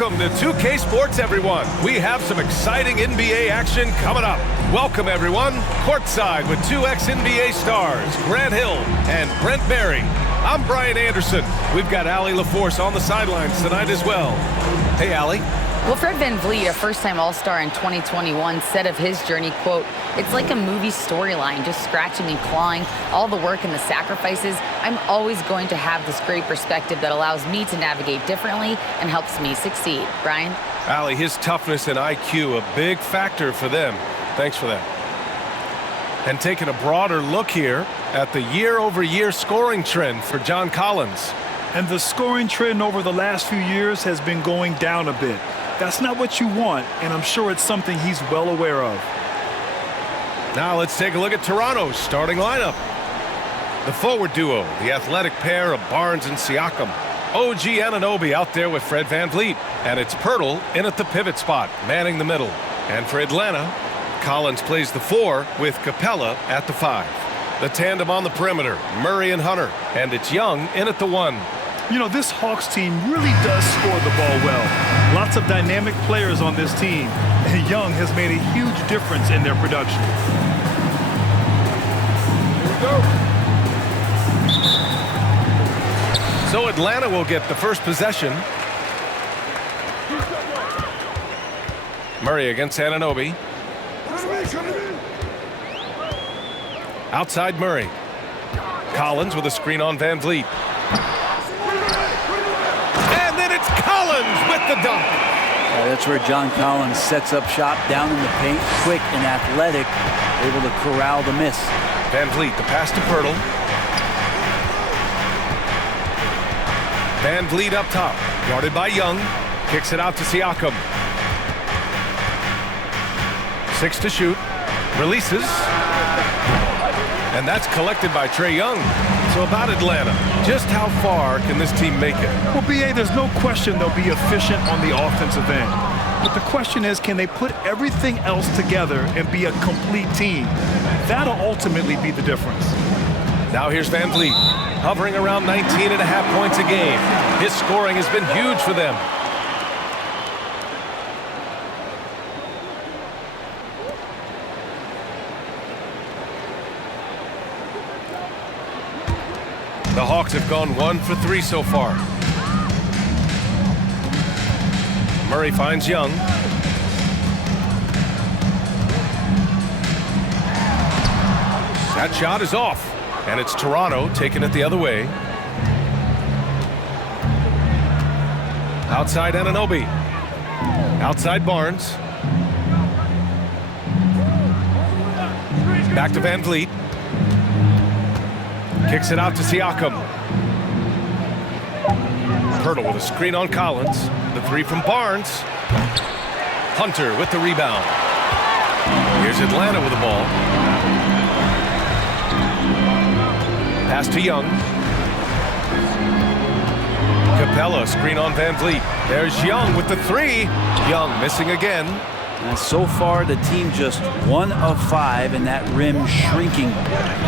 Welcome to 2K Sports, everyone. We have some exciting NBA action coming up. Welcome, everyone. Courtside with two ex-NBA stars, Grant Hill and Brent Barry. I'm Brian Anderson. We've got Allie LaForce on the sidelines tonight as well. Hey, Allie. Well, Fred VanVleet, a first-time All-Star in 2021, said of his journey, quote, "It's like a movie storyline, just scratching and clawing, all the work and the sacrifices. I'm always going to have this great perspective that allows me to navigate differently and helps me succeed." Brian? Allie, his toughness and IQ, a big factor for them. Thanks for that. And taking a broader look here at the year-over-year scoring trend for John Collins. And the scoring trend over the last few years has been going down a bit. That's not what you want, and I'm sure it's something he's well aware of. Now let's take a look at Toronto's starting lineup. The forward duo, the athletic pair of Barnes and Siakam. OG Anunoby out there with Fred VanVleet. And it's Pirtle in at the pivot spot, manning the middle. And for Atlanta, Collins plays the 4 with Capella at the 5. The tandem on the perimeter, Murray and Hunter. And it's Young in at the 1. You know, this Hawks team really does score the ball well. Lots of dynamic players on this team, and Young has made a huge difference in their production. Here we go. So Atlanta will get the first possession. Murray against Anunoby. Outside Murray. Collins with a screen on VanVleet. And then it's Collins with the dunk. That's where John Collins sets up shop down in the paint, quick and athletic, able to corral the miss. VanVleet, the pass to Pirtle. VanVleet up top, guarded by Young. Kicks it out to Siakam. 6 to shoot. Releases. And that's collected by Trae Young. So about Atlanta, just how far can this team make it? Well, B.A., there's no question they'll be efficient on the offensive end. But the question is, can they put everything else together and be a complete team? That'll ultimately be the difference. Now here's VanVleet, hovering around 19.5 points a game. His scoring has been huge for them. The Hawks have gone 1 for 3 so far. Murray finds Young. That shot is off, and it's Toronto taking it the other way. Outside Anunoby. Outside Barnes. Back to VanVleet. Kicks it out to Siakam. Pirtle with a screen on Collins. The 3 from Barnes. Hunter with the rebound. Here's Atlanta with the ball. Pass to Young. Capella, screen on VanVleet. There's Young with the 3. Young missing again. And so far, the team just 1 of 5, and that rim shrinking.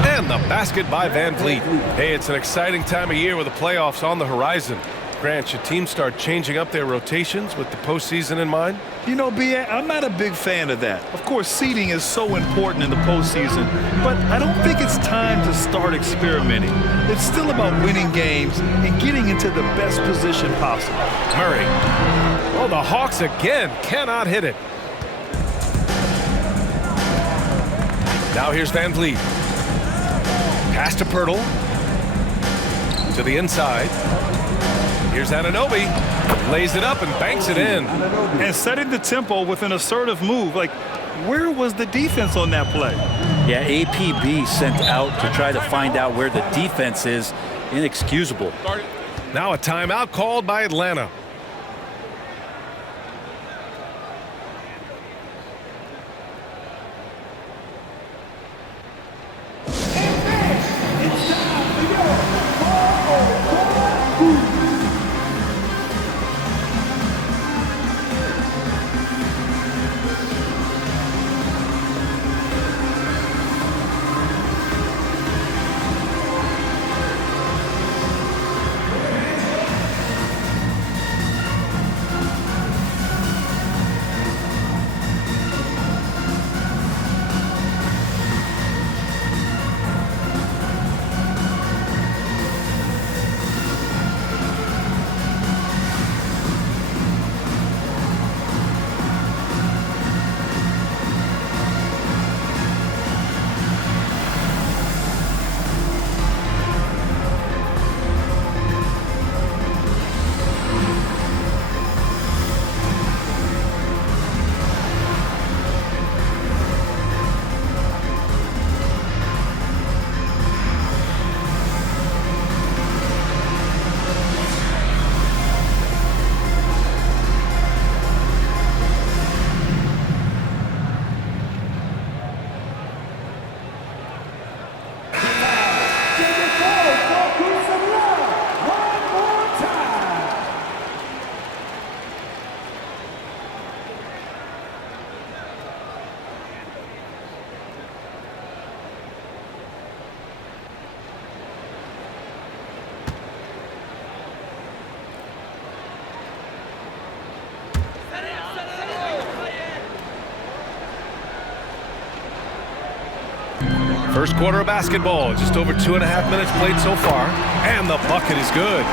And the basket by VanVleet. Hey, it's an exciting time of year with the playoffs on the horizon. Grant, should teams start changing up their rotations with the postseason in mind? You know, B.A., I'm not a big fan of that. Of course, seeding is so important in the postseason, but I don't think it's time to start experimenting. It's still about winning games and getting into the best position possible. Murray. Oh, the Hawks again cannot hit it. Now here's VanVleet. Pass to Pirtle. To the inside. Here's Anunoby. Lays it up and banks it in. And setting the tempo with an assertive move. Like, where was the defense on that play? Yeah, APB sent out to try to find out where the defense is. Inexcusable. Now a timeout called by Atlanta. First quarter of basketball, just over 2.5 minutes played so far, and the bucket is good.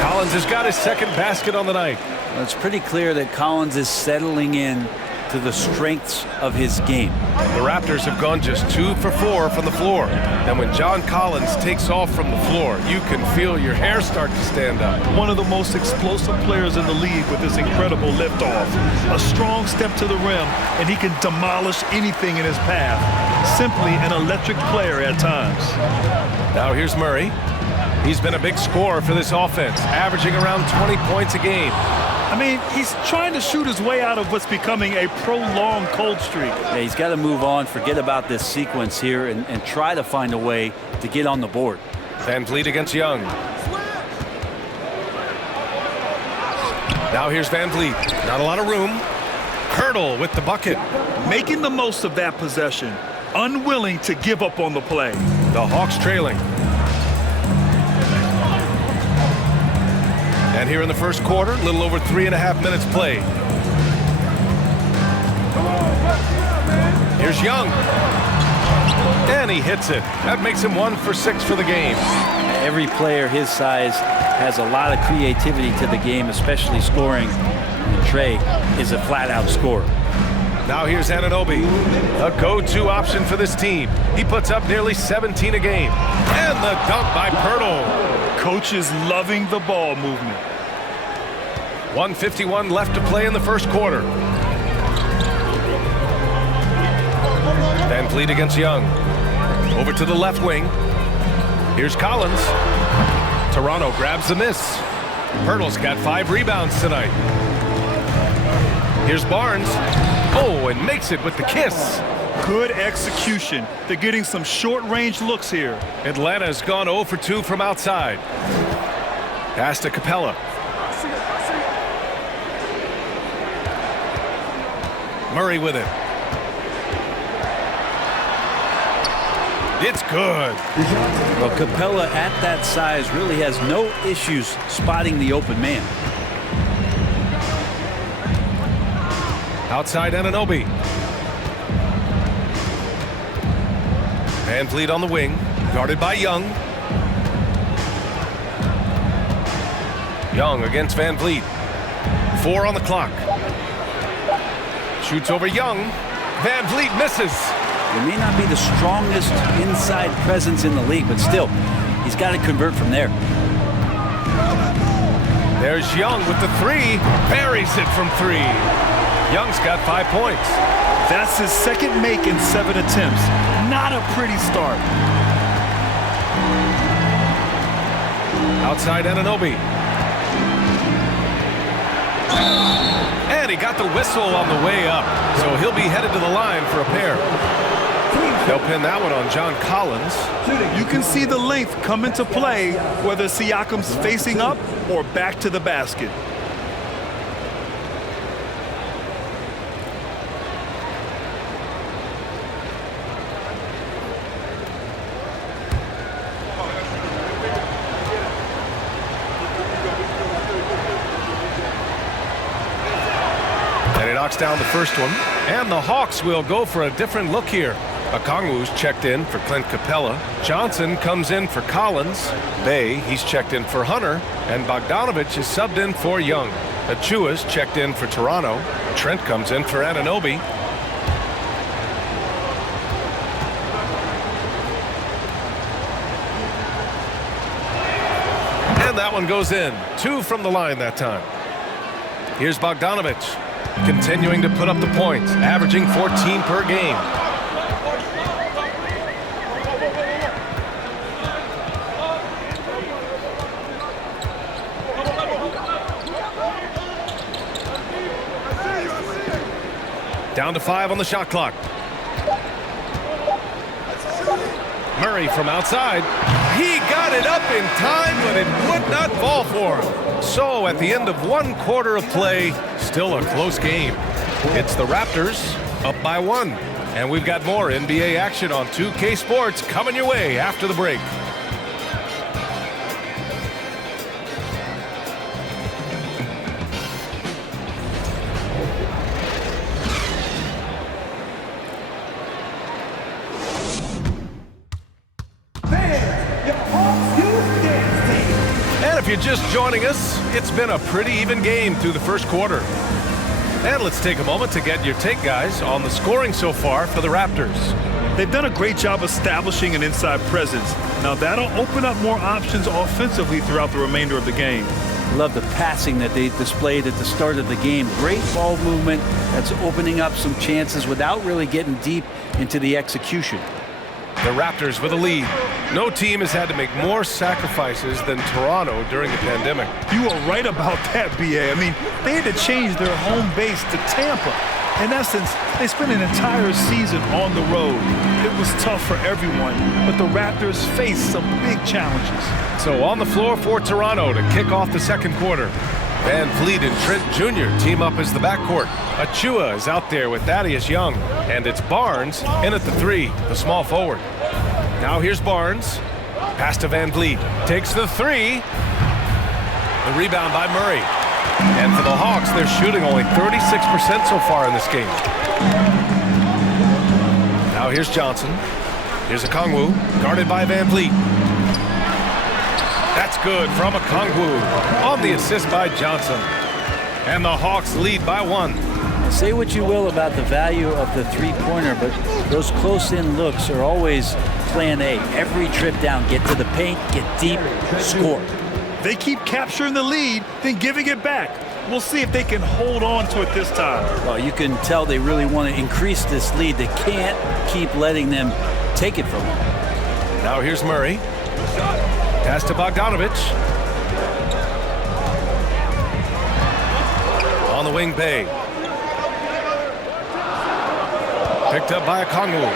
Collins has got his second basket on the night. Well, it's pretty clear that Collins is settling in to the strengths of his game. The Raptors have gone just 2 for 4 from the floor. And when John Collins takes off from the floor, you can feel your hair start to stand up. One of the most explosive players in the league with this incredible liftoff. A strong step to the rim, and he can demolish anything in his path. Simply an electric player at times. Now here's Murray. He's been a big scorer for this offense, averaging around 20 points a game. I mean, he's trying to shoot his way out of what's becoming a prolonged cold streak. Yeah, he's got to move on, forget about this sequence here, and try to find a way to get on the board. Van Vliet against Young. Now here's Van Vliet. Not a lot of room. Hurdle with the bucket. Making the most of that possession. Unwilling to give up on the play. The Hawks trailing. And here in the first quarter, a little over 3.5 minutes played. Here's Young. And he hits it. That makes him 1 for 6 for the game. Every player his size has a lot of creativity to the game, especially scoring. And Trey is a flat-out scorer. Now here's Anunoby, a go-to option for this team. He puts up nearly 17 a game. And the dunk by Pirtle. Coach is loving the ball movement. 1:51 left to play in the first quarter. Van Vliet against Young. Over to the left wing. Here's Collins. Toronto grabs the miss. Pirtle's got 5 rebounds tonight. Here's Barnes. Oh, and makes it with the kiss. Good execution. They're getting some short-range looks here. Atlanta's gone 0 for 2 from outside. Pass to Capella. Murray with it. It's good. Well, Capella at that size really has no issues spotting the open man. Outside Anunoby. Van Vliet on the wing, guarded by Young. Young against Van Vliet. 4 on the clock. Shoots over Young. Van Vliet misses. He may not be the strongest inside presence in the league, but still, he's got to convert from there. There's Young with the 3. Buries it from 3. Young's got 5 points. That's his second make in 7 attempts. Not a pretty start. Outside Anunoby. And he got the whistle on the way up, so he'll be headed to the line for a pair. They'll pin that one on John Collins. You can see the length come into play, whether Siakam's facing up or back to the basket. Knocks down the first one, and the Hawks will go for a different look here. Okongwu's checked in for Clint Capella. Johnson comes in for Collins. Bay, he's checked in for Hunter, and Bogdanovich is subbed in for Young. Achua's checked in for Toronto. Trent comes in for Anunoby. And that one goes in. 2 from the line that time. Here's Bogdanovich. Continuing to put up the points, averaging 14 per game. Down to 5 on the shot clock. Murray from outside. He got it up in time, but it would not fall for him. So at the end of 1 quarter of play, still a close game. It's the Raptors up by 1. And we've got more NBA action on 2K Sports coming your way after the break. If you're just joining us, it's been a pretty even game through the first quarter. And let's take a moment to get your take, guys, on the scoring so far for the Raptors. They've done a great job establishing an inside presence. Now that'll open up more options offensively throughout the remainder of the game. Love the passing that they displayed at the start of the game. Great ball movement that's opening up some chances without really getting deep into the execution. The Raptors with a lead. No team has had to make more sacrifices than Toronto during the pandemic. You are right about that, B.A. I mean, they had to change their home base to Tampa. In essence, they spent an entire season on the road. It was tough for everyone, but the Raptors faced some big challenges. So on the floor for Toronto to kick off the second quarter. Van Vliet and Trent Jr. team up as the backcourt. Achua is out there with Thaddeus Young. And it's Barnes in at the 3, the small forward. Now here's Barnes. Pass to Van Vliet. Takes the 3. The rebound by Murray. And for the Hawks, they're shooting only 36% so far in this game. Now here's Johnson. Here's Okongwu, guarded by Van Vliet. That's good from Okongwu on the assist by Johnson. And the Hawks lead by 1. Say what you will about the value of the three-pointer, but those close-in looks are always plan A. Every trip down, get to the paint, get deep, score. They keep capturing the lead, then giving it back. We'll see if they can hold on to it this time. Well, you can tell they really want to increase this lead. They can't keep letting them take it from them. Now here's Murray. Pass to Bogdanovich. On the wing, Bay. Picked up by Okongwu.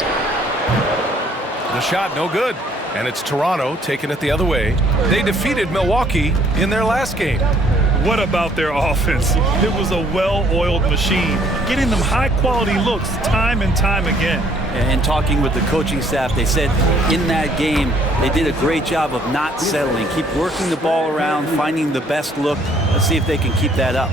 The shot no good. And it's Toronto taking it the other way. They defeated Milwaukee in their last game. What about their offense? It was a well-oiled machine, getting them high-quality looks time and time again. And talking with the coaching staff, they said in that game they did a great job of not settling. Keep working the ball around, finding the best look. Let's see if they can keep that up.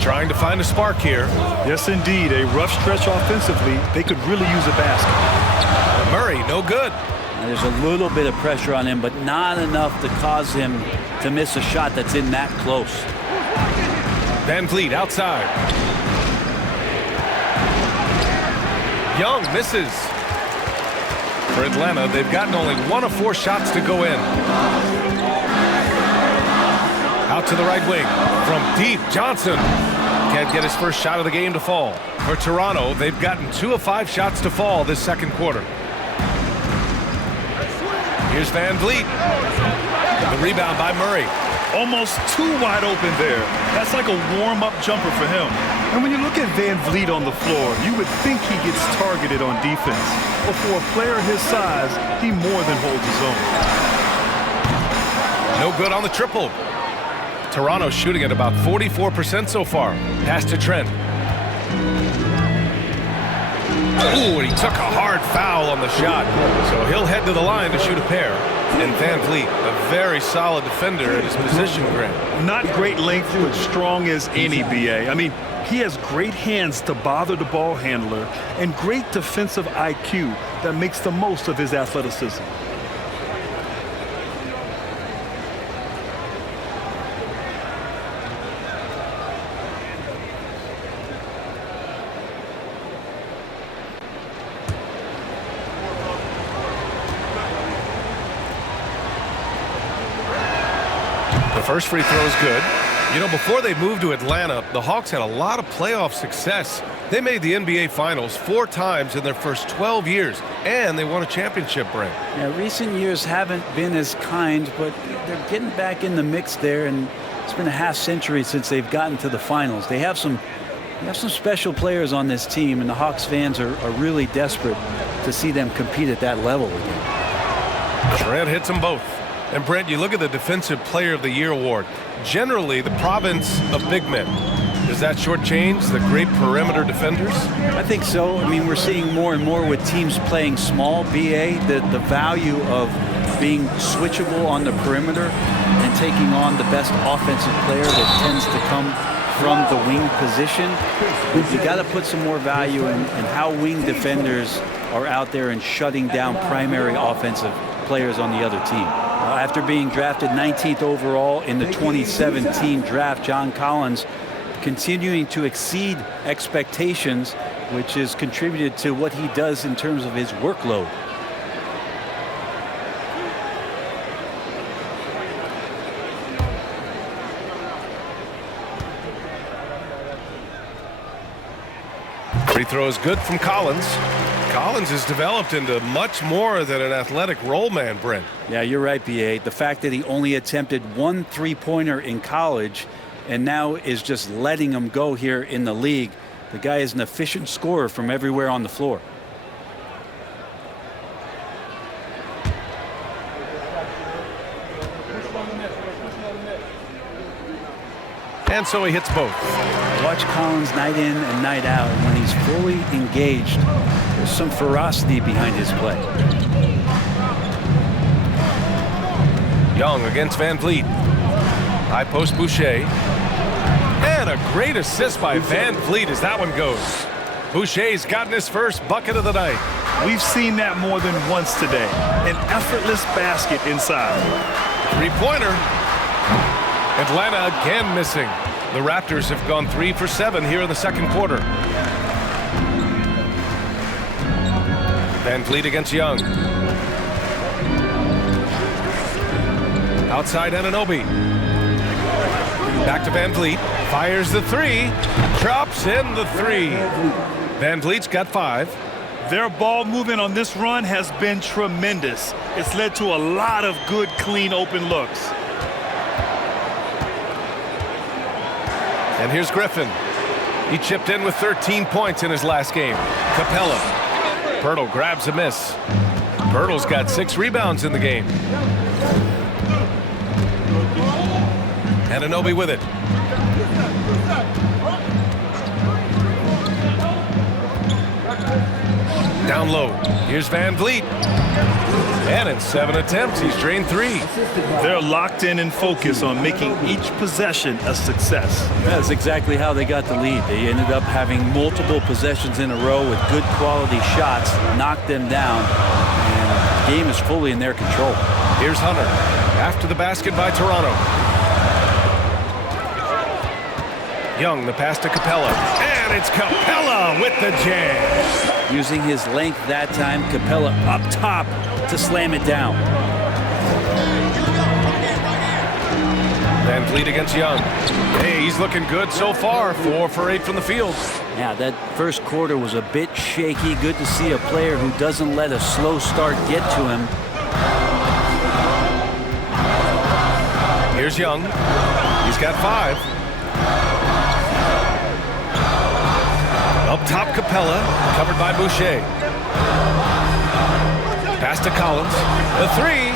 Trying to find a spark here. Yes, indeed. A rough stretch offensively. They could really use a basket. Murray, no good. And there's a little bit of pressure on him, but not enough to cause him to miss a shot that's in that close. Van Vliet outside. Young misses. For Atlanta, they've gotten only 1 of 4 shots to go in. Out to the right wing. From deep, Johnson can't get his first shot of the game to fall. For Toronto, they've gotten 2 of 5 shots to fall this second quarter. Here's Van Vliet. The rebound by Murray. Almost too wide open there. That's like a warm-up jumper for him. And when you look at Van Vliet on the floor, you would think he gets targeted on defense. But for a player his size, he more than holds his own. No good on the triple. Toronto shooting at about 44% so far. Pass to Trent. Ooh, and he took a hard foul on the shot. So he'll head to the line to shoot a pair. And Van Vliet, a very solid defender at his position, Grant. Not great length, but strong as any, B.A. I mean, he has great hands to bother the ball handler and great defensive IQ that makes the most of his athleticism. The first free throw is good. You know, before they moved to Atlanta, the Hawks had a lot of playoff success. They made the NBA Finals 4 times in their first 12 years, and they won a championship ring. Yeah, recent years haven't been as kind, but they're getting back in the mix there, and it's been a half century since they've gotten to the finals. They have some special players on this team, and the Hawks fans are really desperate to see them compete at that level again. Trent hits them both. And Brent, you look at the Defensive Player of the Year award. Generally, the province of big men. Does that shortchange the great perimeter defenders? I think so. I mean, we're seeing more and more with teams playing small, BA, the value of being switchable on the perimeter and taking on the best offensive player that tends to come from the wing position. You got to put some more value in how wing defenders are out there and shutting down primary offensive players on the other team. After being drafted 19th overall in the 2017 draft, John Collins continuing to exceed expectations, which has contributed to what he does in terms of his workload. Free throw is good from Collins. Collins has developed into much more than an athletic roll man, Brent. Yeah, you're right, B.A. The fact that he only attempted 1 3-pointer in college and now is just letting him go here in the league. The guy is an efficient scorer from everywhere on the floor. And so he hits both. Watch Collins night in and night out. When he's fully engaged, there's some ferocity behind his play. Young against Van Vliet. High post Boucher. And a great assist by Van Vliet as that one goes. Boucher's gotten his first bucket of the night. We've seen that more than once today. An effortless basket inside. Three-pointer. Atlanta again missing. The Raptors have gone 3 for 7 here in the second quarter. Van Vliet against Young. Outside Anunoby. Back to Van Vliet. Fires the three. Drops in the three. Van Vliet's got 5. Their ball movement on this run has been tremendous. It's led to a lot of good, clean, open looks. And here's Griffin. He chipped in with 13 points in his last game. Capella. Pirtle grabs a miss. Pirtle's got 6 rebounds in the game. Anunoby with it. Down low. Here's Van Vliet. And in 7 attempts, he's drained 3. They're locked in and focused on making each possession a success. That's exactly how they got the lead. They ended up having multiple possessions in a row with good quality shots, knocked them down, and the game is fully in their control. Here's Hunter. After the basket by Toronto. Young, the pass to Capella. And it's Capella with the jam. Using his length that time, Capella up top to slam it down. Van Vliet against Young. Hey, he's looking good so far. 4 for 8 from the field. Yeah, that first quarter was a bit shaky. Good to see a player who doesn't let a slow start get to him. Here's Young. He's got 5. Up top, Capella, covered by Boucher. Pass to Collins. The 3.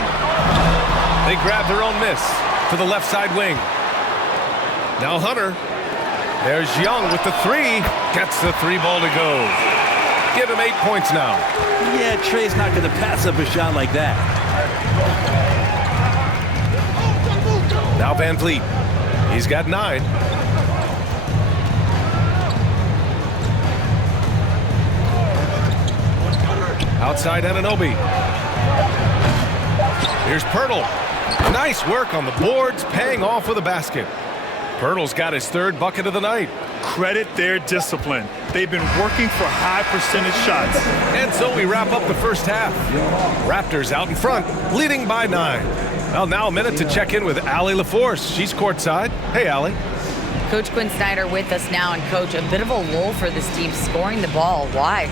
They grab their own miss to the left side wing. Now Hunter. There's Young with the 3. Gets the 3 ball to go. Give him 8 points now. Yeah, Trey's not going to pass up a shot like that. Now Van Vliet. He's got 9. Outside Anunoby. Here's Pirtle. Nice work on the boards, paying off with a basket. Pirtle's got his 3rd bucket of the night. Credit their discipline. They've been working for high percentage shots. And so we wrap up the first half. Raptors out in front, leading by 9. Well, now a minute to check in with Allie LaForce. She's courtside. Hey, Allie. Coach Quinn Snyder with us now. And, Coach, a bit of a lull for this team scoring the ball. Why?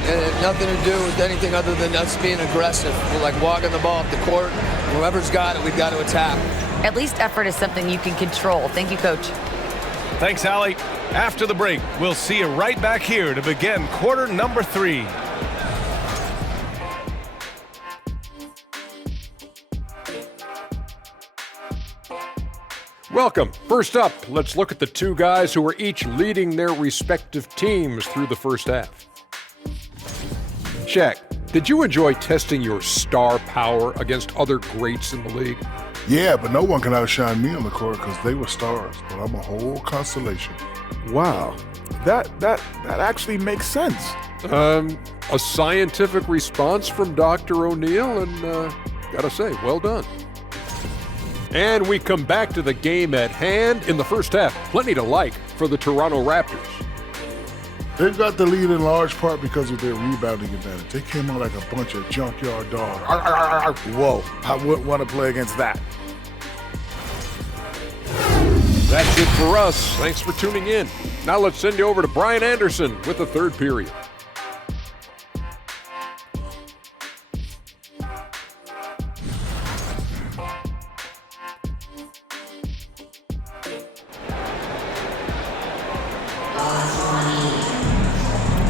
It had nothing to do with anything other than us being aggressive. We're like walking the ball up the court. Whoever's got it, we've got to attack. At least effort is something you can control. Thank you, Coach. Thanks, Allie. After the break, we'll see you right back here to begin quarter number 3. Welcome. First up, let's look at the 2 guys who are each leading their respective teams through the first half. Shaq, did you enjoy testing your star power against other greats in the league? Yeah, but no one can outshine me on the court because they were stars, but I'm a whole constellation. Wow, that actually makes sense. A scientific response from Dr. O'Neill, and Gotta say, well done. And we come back to the game at hand in the first half. Plenty to like for the Toronto Raptors. They've got the lead in large part because of their rebounding advantage. They came out like a bunch of junkyard dogs. Whoa, I wouldn't want to play against that. That's it for us. Thanks for tuning in. Now let's send you over to Brian Anderson with the third period.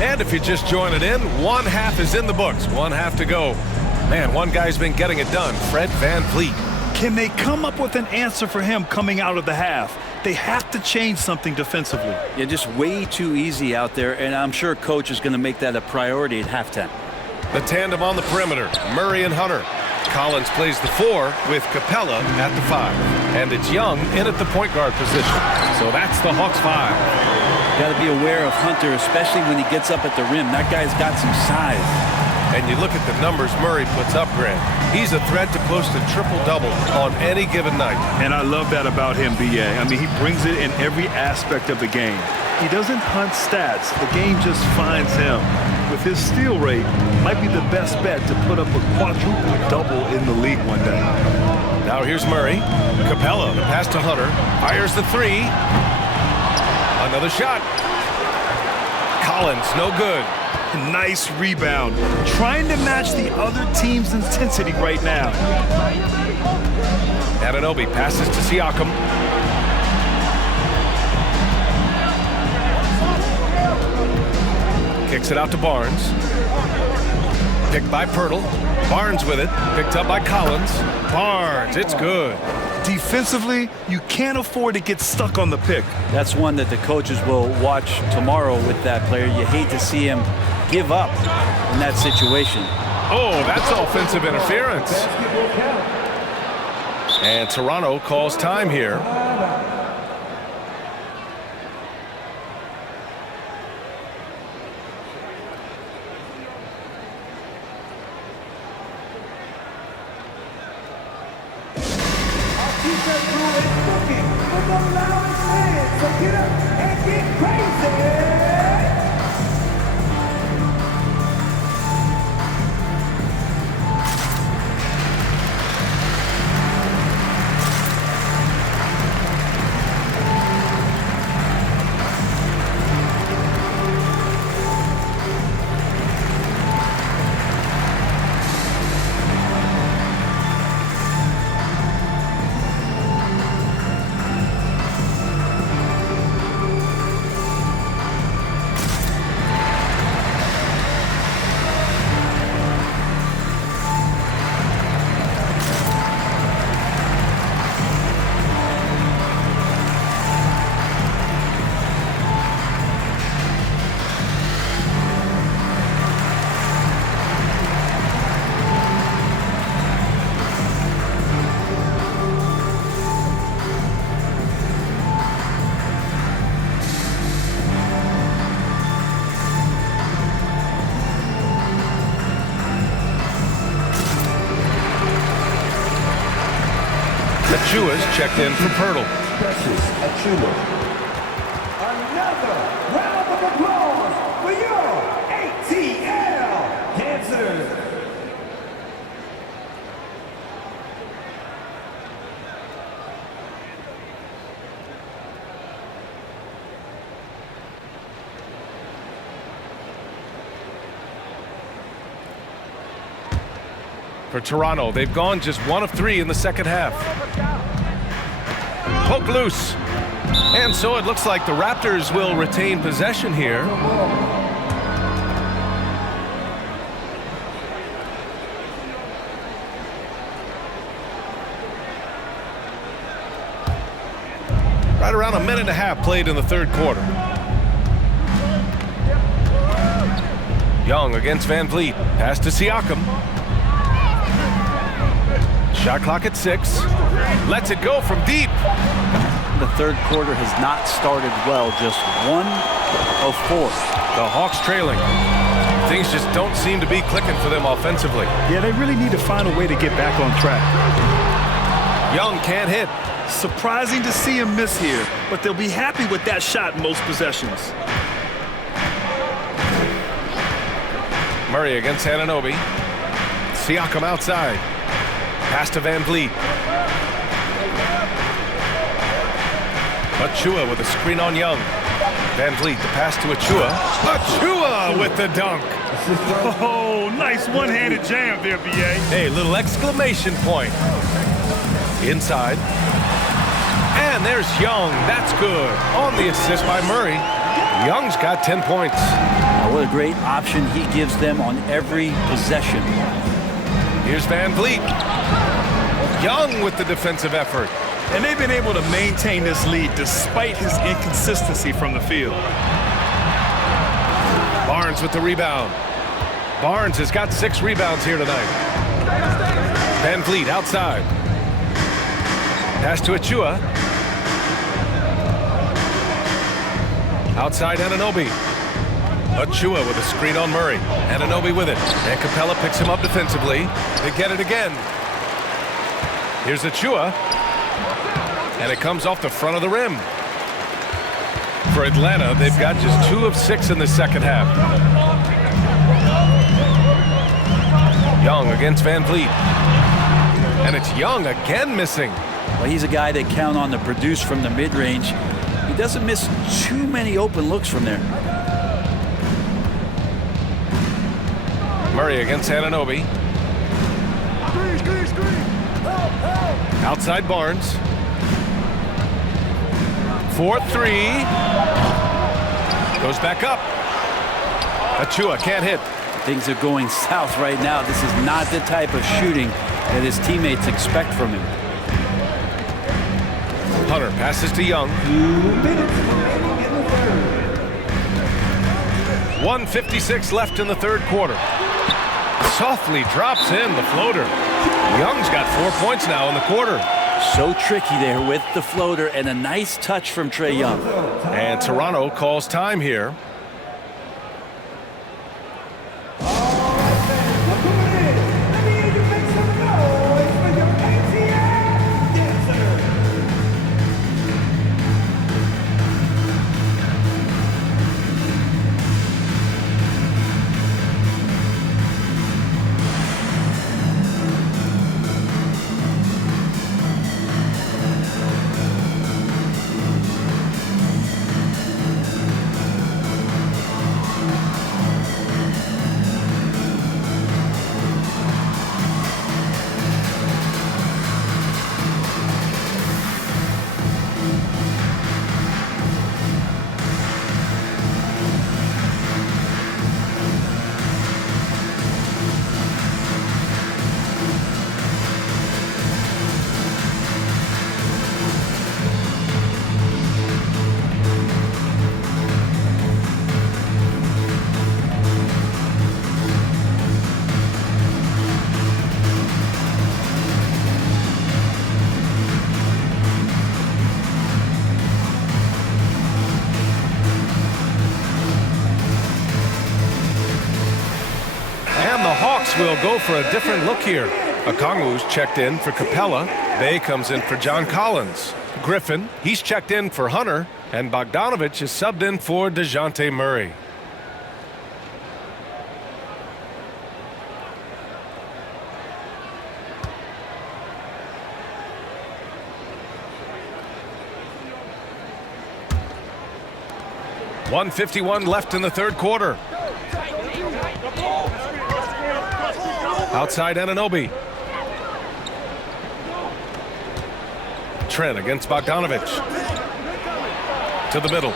And if you're just joining in, one half is in the books. One half to go. Man, one guy's been getting it done. Fred VanVleet. Can they come up with an answer for him coming out of the half? They have to change something defensively. Yeah, just way too easy out there, and I'm sure coach is going to make that a priority at halftime. The tandem on the perimeter, Murray and Hunter. Collins plays the 4 with Capella at the 5. And it's Young in at the point guard position. So that's the Hawks 5. Got to be aware of Hunter, especially when he gets up at the rim. That guy's got some size. And you look at the numbers Murray puts up, Grant. He's a threat to post a triple-double on any given night. And I love that about him, B.A. I mean, he brings it in every aspect of the game. He doesn't hunt stats. The game just finds him. With his steal rate, might be the best bet to put up a quadruple-double in the league one day. Now here's Murray. Capella, the pass to Hunter. Fires the 3. Another shot. Collins, no good. Nice rebound. Trying to match the other team's intensity right now. Anunoby passes to Siakam. Kicks it out to Barnes. Picked by Pirtle. Barnes with it. Picked up by Collins. Barnes, it's good. Defensively, you can't afford to get stuck on the pick. That's one that the coaches will watch tomorrow with that player. You hate to see him give up in that situation. Oh, that's offensive interference. And Toronto calls time here. Achua's checked in for Pirtle. Another round of applause for your ATL dancers. For Toronto, they've gone just 1 of 3 in the second half. Poke loose. And so it looks like the Raptors will retain possession here. Right around a minute and a half played in the third quarter. Young against VanVleet. Pass to Siakam. Shot clock at 6. Lets it go from deep. The third quarter has not started well. Just 1 of 4. The Hawks trailing. Things just don't seem to be clicking for them offensively. Yeah, they really need to find a way to get back on track. Young can't hit. Surprising to see him miss here, but they'll be happy with that shot in most possessions. Murray against Anunoby. Siakam outside. Pass to Van Vliet. Achua with a screen on Young. Van Vliet, the pass to Achua. Achua with the dunk. Oh, nice one-handed jam there, B.A. Hey, little exclamation point. Inside. And there's Young. That's good. On the assist by Murray. Young's got 10 points. What a great option he gives them on every possession. Here's Van Vliet. Young with the defensive effort. And they've been able to maintain this lead despite his inconsistency from the field. Barnes with the rebound. Barnes has got 6 rebounds here tonight. Van Vliet outside. Pass to Achua. Outside Anunoby. Achua with a screen on Murray. Anunoby with it. And Capella picks him up defensively. They get it again. Here's Achua. And it comes off the front of the rim. For Atlanta, they've got just 2 of 6 in the second half. Young against Van Vliet. And it's Young again missing. Well, he's a guy they count on to produce from the mid-range. He doesn't miss too many open looks from there. Murray against Anunoby. Outside Barnes. 4-3. Goes back up. Achua can't hit. Things are going south right now. This is not the type of shooting that his teammates expect from him. Hunter passes to Young. 1:56 left in the third quarter. Softly drops in the floater. Young's got 4 points now in the quarter. So tricky there with the floater and a nice touch from Trae Young. And Toronto calls time here. Will go for a different look here. Okongwu's checked in for Capella. Bay comes in for John Collins. Griffin, he's checked in for Hunter. And Bogdanovich is subbed in for DeJounte Murray. .151 left in the third quarter. Outside Anunoby. Trent against Bogdanovich. To the middle.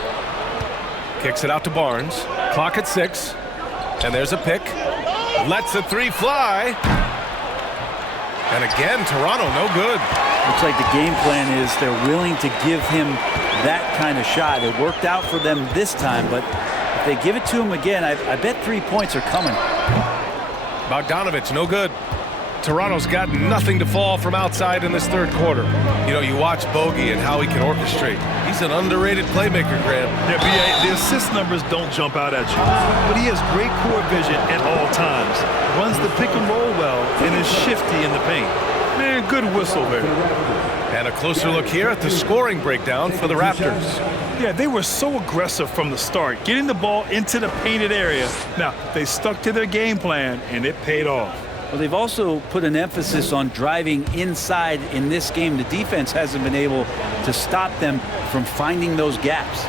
Kicks it out to Barnes. Clock at 6. And there's a pick. Lets the 3 fly. And again, Toronto no good. Looks like the game plan is they're willing to give him that kind of shot. It worked out for them this time, but if they give it to him again, I bet 3 points are coming. Bogdanovich no good. Toronto's got nothing to fall from outside in this third quarter. You know, you watch Bogey and how he can orchestrate. He's an underrated playmaker, Graham. Yeah, B.A., the assist numbers don't jump out at you, but he has great court vision at all times. Runs the pick and roll well and is shifty in the paint. Man, good whistle there. And a closer look here at the scoring breakdown for the Raptors. Yeah, they were so aggressive from the start, getting the ball into the painted area. Now, they stuck to their game plan, and it paid off. Well, they've also put an emphasis on driving inside in this game. The defense hasn't been able to stop them from finding those gaps.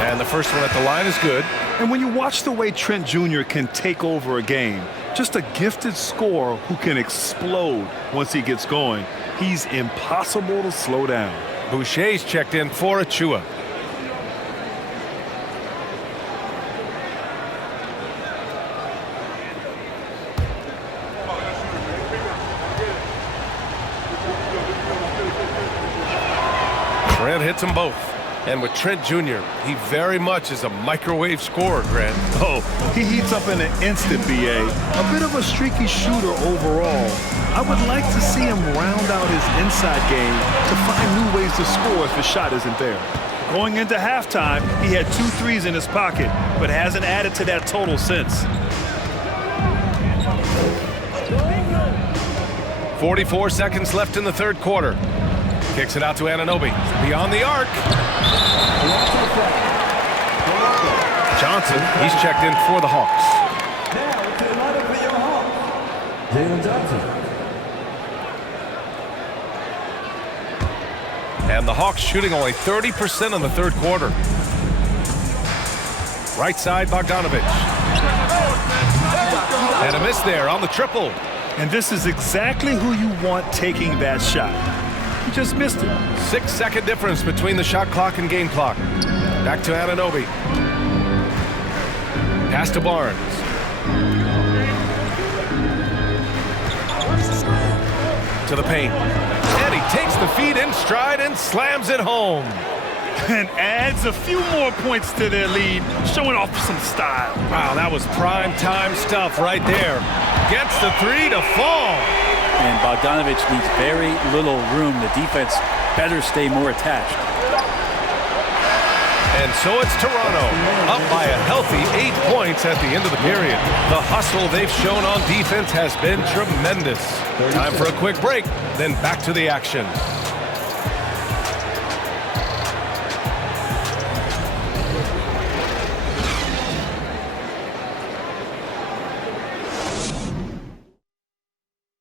And the first one at the line is good. And when you watch the way Trent Jr. can take over a game, just a gifted scorer who can explode once he gets going, he's impossible to slow down. Boucher's checked in for Achua. Trent hits them both. And with Trent Jr., he very much is a microwave scorer, Grant. Oh, he heats up in an instant, B.A. A bit of a streaky shooter overall. I would like to see him round out his inside game to find new ways to score if his shot isn't there. Going into halftime, he had 2 threes in his pocket, but hasn't added to that total since. 44 seconds left in the third quarter. Kicks it out to Anunoby. Beyond the arc. Johnson, he's checked in for the Hawks. Now to the lineup for your Hawks, Jalen Johnson. And the Hawks shooting only 30% in the third quarter. Right side, Bogdanovic. And a miss there on the triple. And this is exactly who you want taking that shot. He just missed it. 6-second difference between the shot clock and game clock. Back to Anunoby. Pass to Barnes. To the paint. And he takes the feed in stride and slams it home. And adds a few more points to their lead, showing off some style. Wow, that was prime time stuff right there. Gets the three to fall. And Bogdanovic needs very little room. The defense better stay more attached. And so it's Toronto, up by a healthy 8 points at the end of the period. The hustle they've shown on defense has been tremendous. Time for a quick break, then back to the action.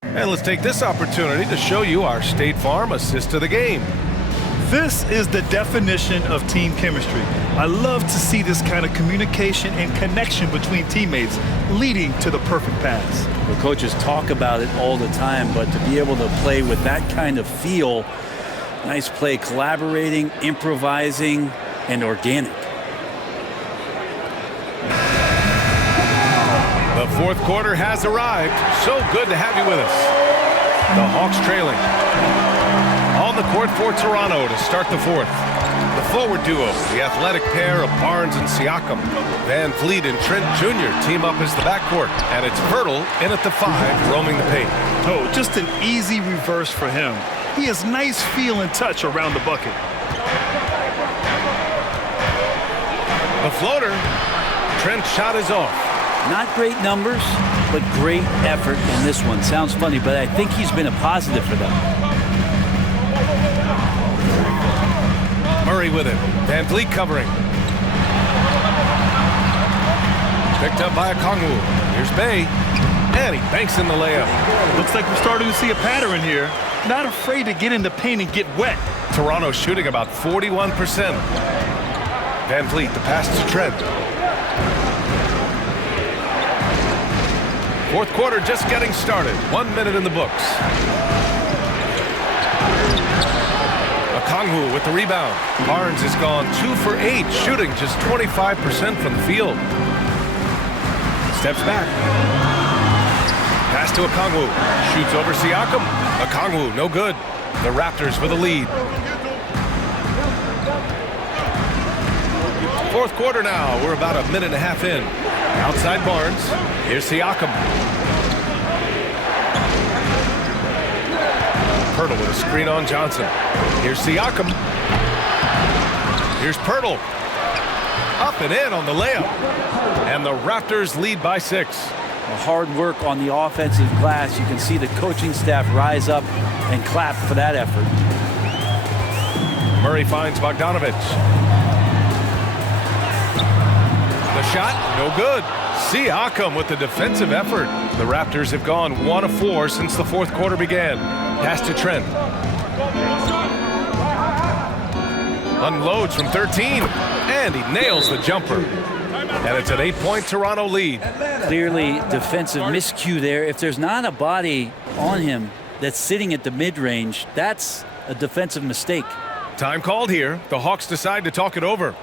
And let's take this opportunity to show you our State Farm assist to the game. This is the definition of team chemistry. I love to see this kind of communication and connection between teammates leading to the perfect pass. The coaches talk about it all the time, but to be able to play with that kind of feel, nice play, collaborating, improvising, and organic. The fourth quarter has arrived. So good to have you with us. The Hawks trailing. On the court for Toronto to start the fourth. The forward duo, the athletic pair of Barnes and Siakam. Van Vliet and Trent Jr. team up as the backcourt. And it's Pirtle in at the 5, roaming the paint. Oh, just an easy reverse for him. He has nice feel and touch around the bucket. The floater. Trent's shot is off. Not great numbers, but great effort in this one. Sounds funny, but I think he's been a positive for them. Murray with it. Van Vliet covering. Picked up by Okongwu. Here's Bay. And he banks in the layup. Looks like we're starting to see a pattern here. Not afraid to get in the paint and get wet. Toronto shooting about 41%. Van Vliet, the pass to Trent. Fourth quarter just getting started. 1 minute in the books. Okongwu with the rebound. Barnes has gone 2 for 8, shooting just 25% from the field. Steps back. Pass to Okongwu. Shoots over Siakam. Okongwu, no good. The Raptors with a lead. Fourth quarter now. We're about a minute and a half in. Outside Barnes. Here's Siakam. Pirtle with a screen on Johnson. Here's Siakam. Here's Pirtle. Up and in on the layup. And the Raptors lead by 6. Hard work on the offensive glass. You can see the coaching staff rise up and clap for that effort. Murray finds Bogdanovich. The shot, no good. Siakam with the defensive effort. The Raptors have gone 1 of 4 since the fourth quarter began. Pass to Trent. Unloads from 13, and he nails the jumper. And it's an 8-point Toronto lead. Clearly defensive miscue there. If there's not a body on him that's sitting at the mid-range, that's a defensive mistake. Time called here. The Hawks decide to talk it over.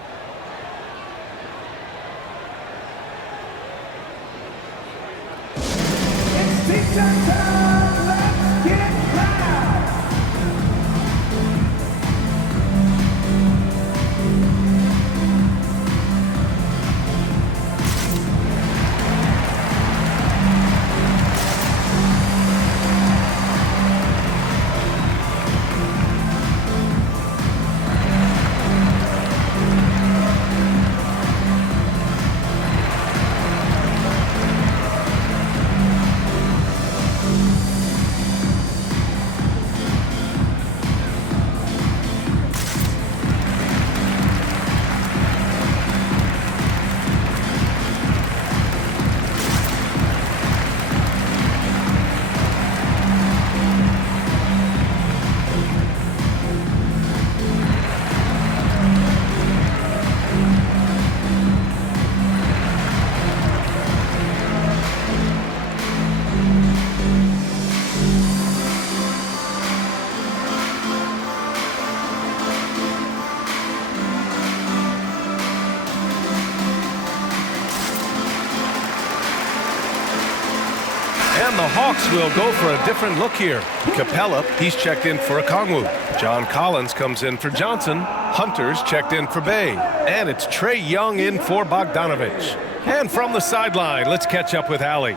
And the Hawks will go for a different look here. Capella, he's checked in for Okongwu. John Collins comes in for Johnson. Hunter's checked in for Bay. And it's Trae Young in for Bogdanovich. And from the sideline, let's catch up with Allie.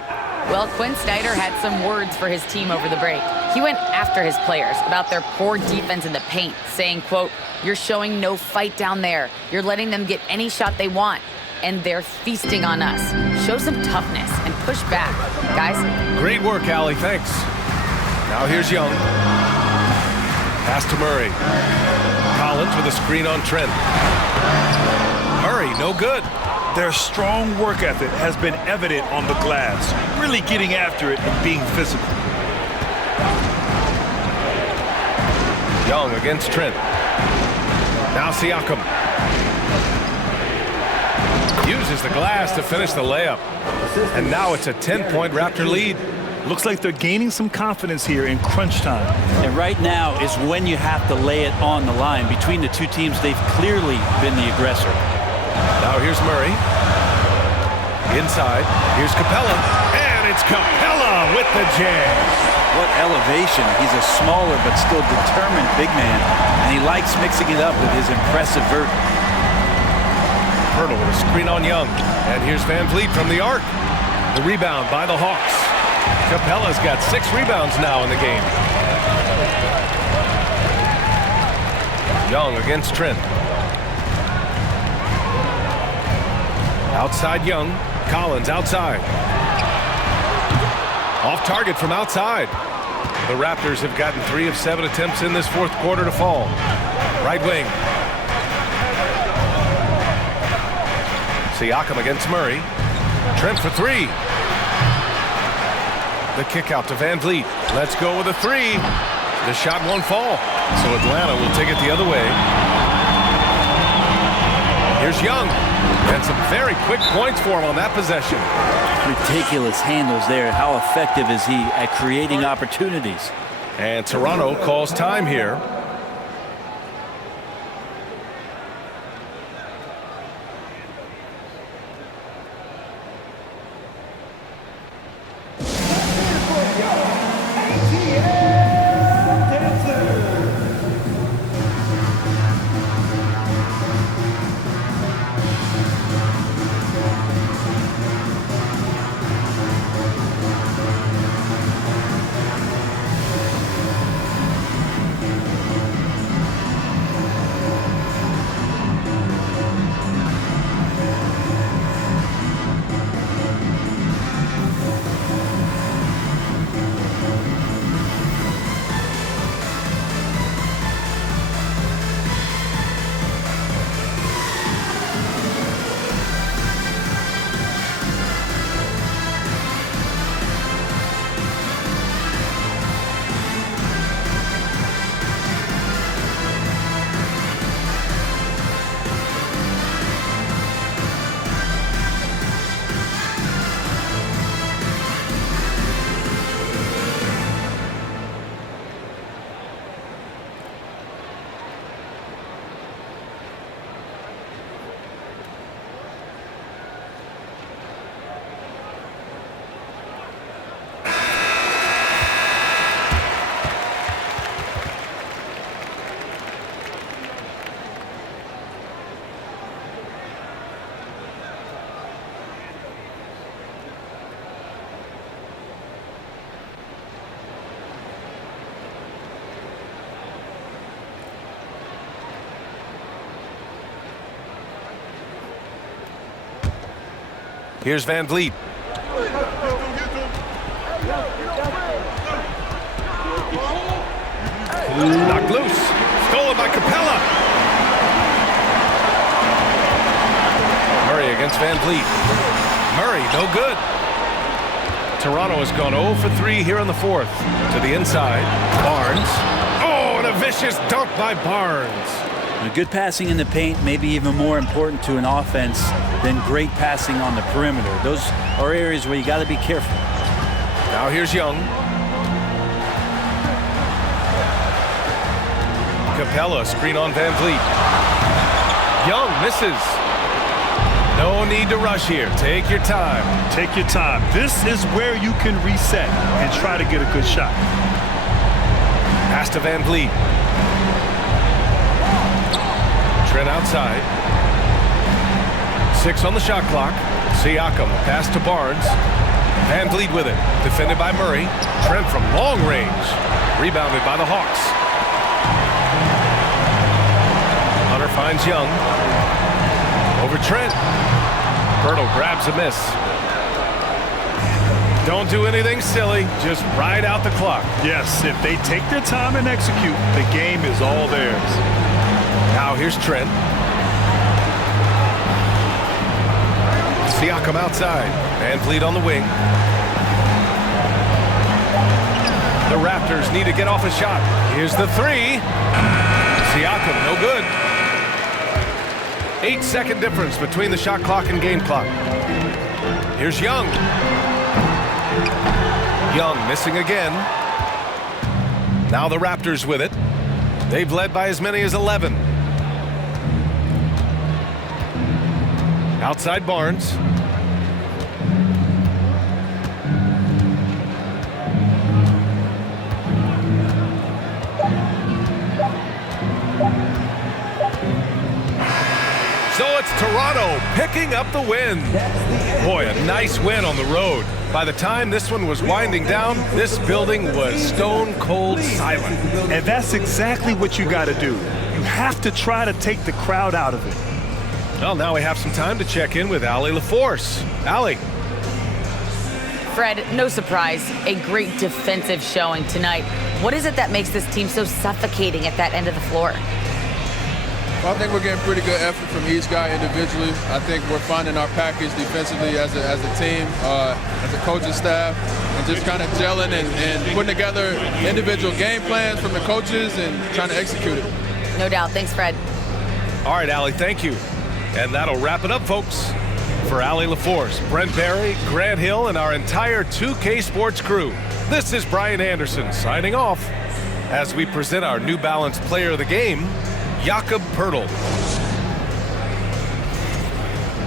Well, Quinn Snyder had some words for his team over the break. He went after his players about their poor defense in the paint, saying, quote, "You're showing no fight down there. You're letting them get any shot they want. And they're feasting on us. Show some toughness and push back, guys." Great work, Allie. Thanks. Now here's Young. Pass to Murray. Collins with a screen on Trent. Murray, no good. Their strong work ethic has been evident on the glass, really getting after it and being physical. Young against Trent. Now Siakam. Uses the glass to finish the layup. And now it's a 10-point Raptor lead. Looks like they're gaining some confidence here in crunch time. And right now is when you have to lay it on the line. Between the two teams, they've clearly been the aggressor. Now here's Murray. Inside. Here's Capella. And it's Capella with the jam. What elevation. He's a smaller but still determined big man. And he likes mixing it up with his impressive vert. Pirtle with a screen on Young. And here's Van Vliet from the arc. The rebound by the Hawks. Capella's got 6 rebounds now in the game. Young against Trent. Outside Young. Collins outside. Off target from outside. The Raptors have gotten 3 of 7 attempts in this fourth quarter to fall. Right wing. Siakam against Murray. Trent for 3. The kick out to Van Vliet. Let's go with a 3. The shot won't fall. So Atlanta will take it the other way. Here's Young. And some very quick points for him on that possession. Ridiculous handles there. How effective is he at creating opportunities? And Toronto calls time here. Here's Van Vliet. Knocked loose. Stolen by Capella. Murray against Van Vliet. Murray, no good. Toronto has gone 0 for 3 here in the fourth. To the inside. Barnes. Oh, and a vicious dunk by Barnes. Good passing in the paint may be even more important to an offense than great passing on the perimeter. Those are areas where you got to be careful. Now here's Young. Capella, screen on Van Vliet. Young misses. No need to rush here. Take your time. Take your time. This is where you can reset and try to get a good shot. Pass to Van Vliet. Trent outside. 6 on the shot clock. Siakam, pass to Barnes. Van Vliet with it. Defended by Murray. Trent from long range. Rebounded by the Hawks. Hunter finds Young. Over Trent. Pirtle grabs a miss. Don't do anything silly. Just ride out the clock. Yes, if they take their time and execute, the game is all theirs. Now here's Trent. Siakam outside. Van Vliet on the wing. The Raptors need to get off a shot. Here's the three. Siakam, no good. 8-second difference between the shot clock and game clock. Here's Young. Young missing again. Now the Raptors with it. They've led by as many as 11. Outside Barnes. So it's Toronto picking up the win. Boy, a nice win on the road. By the time this one was winding down, this building was stone cold silent. And that's exactly what you got to do. You have to try to take the crowd out of it. Well, now we have some time to check in with Allie LaForce. Allie. Fred, no surprise, a great defensive showing tonight. What is it that makes this team so suffocating at that end of the floor? Well, I think we're getting pretty good effort from each guy individually. I think we're finding our package defensively as a team, as a coaching staff, and just kind of gelling and putting together individual game plans from the coaches and trying to execute it. No doubt. Thanks, Fred. All right, Allie, thank you. And that'll wrap it up, folks. For Allie LaForce, Brent Barry, Grant Hill, and our entire 2K Sports crew, this is Brian Anderson signing off as we present our New Balance Player of the Game, Jakob Pirtle.